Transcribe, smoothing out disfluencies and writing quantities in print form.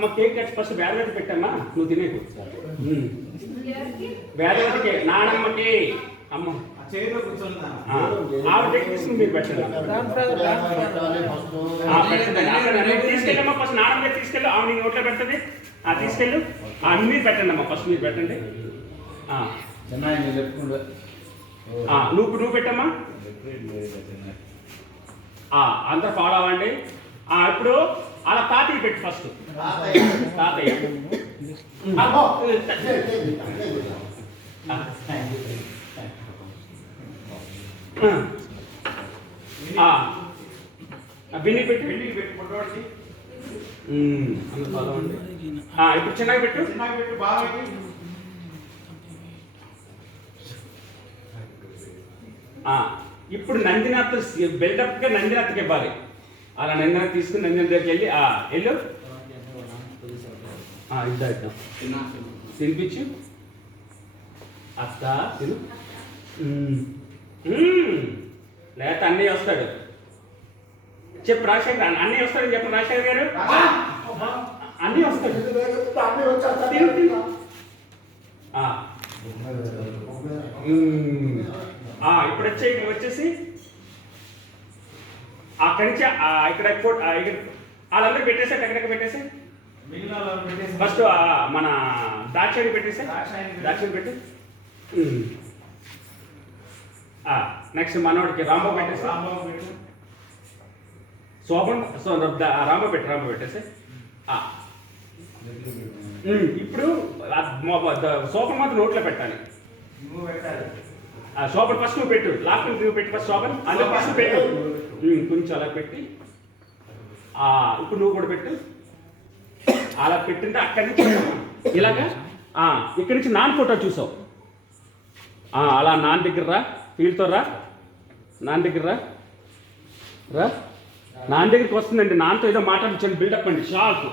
అమ్మ cake cut first Vedavathi పెట్టమ్మా, నువ్వు తినేకు. వేదవతికి, నానమ్మకి, అమ్మ ఆవిడ తీసుకుని మీరు పెట్టండి. తీసుకెళ్ళమ్మా ఫస్ట్, నానమ్మ తీసుకెళ్ళు, ఆవిడ నోట్లో పెడుతుంది. తీసుకెళ్ళు, మీరు పెట్టండి అమ్మా, ఫస్ట్ మీరు పెట్టండి. నువ్వు పెట్టమ్మా, అందరూ ఫాలో అవ్వండి. ఇప్పుడు అలా తాతయ్య పెట్టి ఫస్ట్, తాతయ్య బిన్ని పెట్టి అందరూ ఫాలో అవ్వండి. ఇప్పుడు చిన్నగా పెట్టు, బాగా. ఇప్పుడు నందినాథ్ బిల్డప్గా నందినాథ్కి ఇవ్వాలి. అలా నందినాథ్ తీసుకుని నందినాథ్ దగ్గరికి వెళ్ళి వెళ్ళు, ఇద్దాం తినిపించు. అత్త తిను, లేకపోతే అన్నయ్య వస్తాడు. చెప్పు రాజశేఖర్, అన్నయ్య వస్తాడు చెప్పు రాజశేఖర్ గారు, అన్నయ్య వస్తాడు. ఇప్పుడు వచ్చేసి అక్కడి నుంచి ఇక్కడ వాళ్ళందరూ పెట్టేసారు. ఎక్కడెక్కడ పెట్టేసి ఫస్ట్ మన దాక్షాయణి పెట్టేసి, దాక్షాయణి పెట్టి నెక్స్ట్ మనవాడికి రాంబాబు పెట్టేసి, శోభన్ రాంబాబు పెట్టేసి. ఇప్పుడు శోభన్ మాత్రం నోట్లో పెట్టాలి. శోభన్ ఫస్ట్ నువ్వు పెట్టు, లాస్ట్ నువ్వు పెట్టి ఫస్ట్ శోభన్, అందులో ఫస్ట్ పెట్టు. కొంచెం అలా పెట్టి ఇప్పుడు నువ్వు కూడా పెట్టు. అలా పెట్టింటే అక్కడి నుంచి ఇలాగా ఇక్కడి నుంచి నాన్న ఫోటో చూసావు. అలా నాన్న దగ్గర రా, ఫీల్తో రా, నాన్న దగ్గర రా. నాన్న దగ్గరికి వస్తుందండి, నాన్నతో ఏదో మాట్లాడించండి, బిల్డప్ అండి, షాక్.